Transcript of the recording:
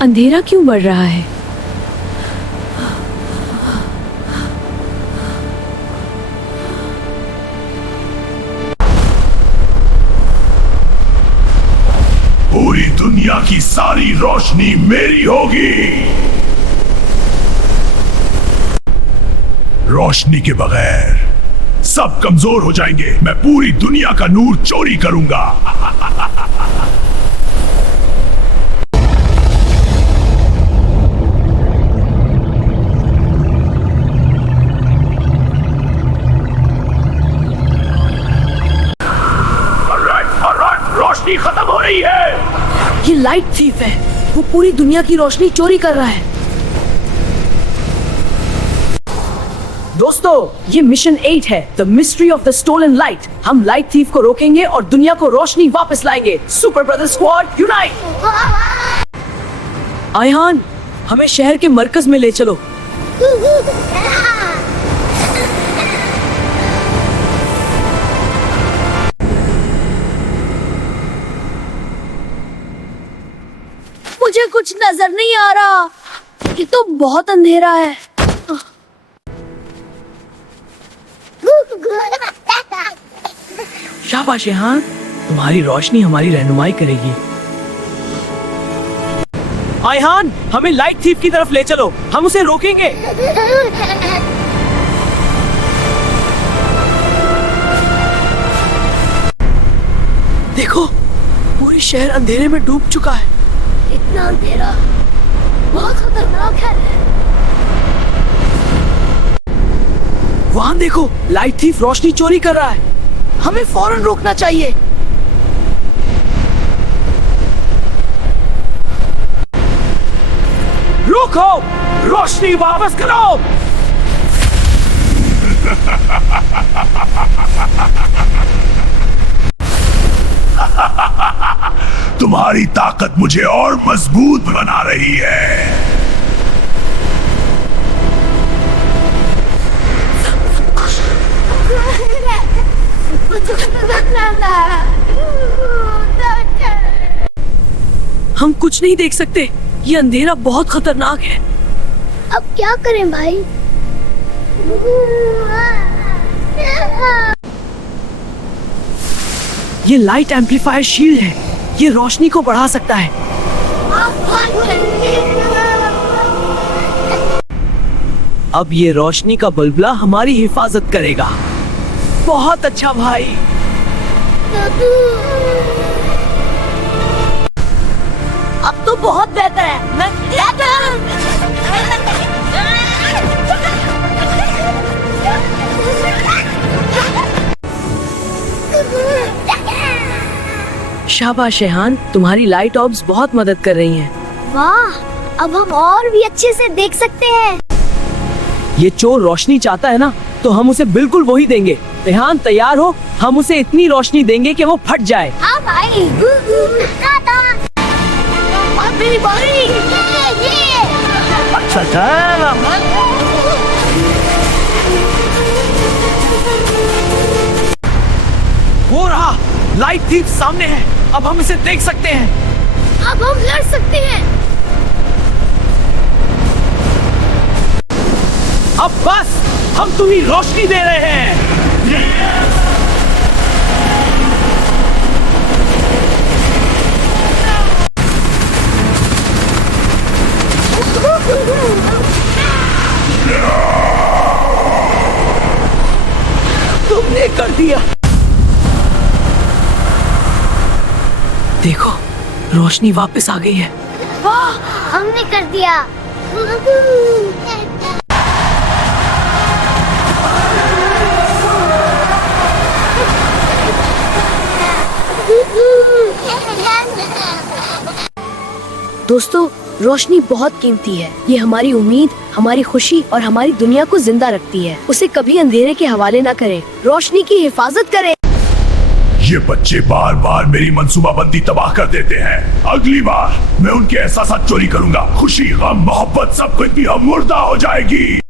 अंधेरा क्यों बढ़ रहा है? पूरी दुनिया की सारी रोशनी मेरी होगी। रोशनी के बगैर सब कमजोर हो जाएंगे। मैं पूरी दुनिया का नूर चोरी करूंगा। रोशनी खत्म हो रही है। ये लाइट थीफ है, वो पूरी दुनिया की रोशनी चोरी कर रहा है। दोस्तों, ये मिशन 8 है, the mystery of the stolen light. हम लाइट थीफ को रोकेंगे और दुनिया को रोशनी वापस लाएंगे। Super brother squad unite! Ayhan, हमें शहर के मरकज में ले चलो। मुझे कुछ नजर नहीं आ रहा, ये तो बहुत अंधेरा है। शाबाश यहाँ, तुम्हारी रोशनी हमारी रहनुमाई करेगी। आयहान, हमें लाइट थीफ की तरफ ले चलो, हम उसे रोकेंगे। देखो, पूरी शहर अंधेरे में डूब चुका है। इतना अंधेरा बहुत खतरनाक है। वहाँ देखो, लाइट थीफ रोशनी चोरी कर रहा है। हमें फौरन रोकना चाहिए। रोको, रोशनी वापस करो। तुम्हारी ताकत मुझे और मजबूत बना रही है। हम कुछ नहीं देख सकते, ये अंधेरा बहुत खतरनाक है। अब क्या करें भाई? ये लाइट एम्पलीफायर शील्ड है, ये रोशनी को बढ़ा सकता है। अब ये रोशनी का बुलबुला हमारी हिफाजत करेगा। बहुत अच्छा भाई। अब तो बहुत बेहतर है। मैं क्या करूं? शाबाश रेहान, तुम्हारी लाइट ऑब्स बहुत मदद कर रही हैं। वाह, अब हम और भी अच्छे से देख सकते हैं। ये चोर रोशनी चाहता है ना, तो हम उसे बिल्कुल वही देंगे। रेहान, तैयार हो? हम उसे इतनी रोशनी देंगे कि वो फट जाए। हाँ भाई। मेरी बारी। अच्छा, वो रहा, लाइट थीफ सामने है। अब हम इसे देख सकते हैं। अब हम लड़ सकते हैं। अब बस, हम तुम्हें रोशनी दे रहे हैं। तुमने कर दिया। देखो, रोशनी वापस आ गई है। वाह, हमने कर दिया। दोस्तों, रोशनी बहुत कीमती है। ये हमारी उम्मीद, हमारी खुशी और हमारी दुनिया को जिंदा रखती है। उसे कभी अंधेरे के हवाले ना करें। रोशनी की हिफाजत करें। ये बच्चे बार बार मेरी मंसूबाबंदी तबाह कर देते हैं। अगली बार मैं उनके एहसास चोरी करूंगा। खुशी, गम, मोहब्बत सब कुछ भी अब मुर्दा हो जाएगी।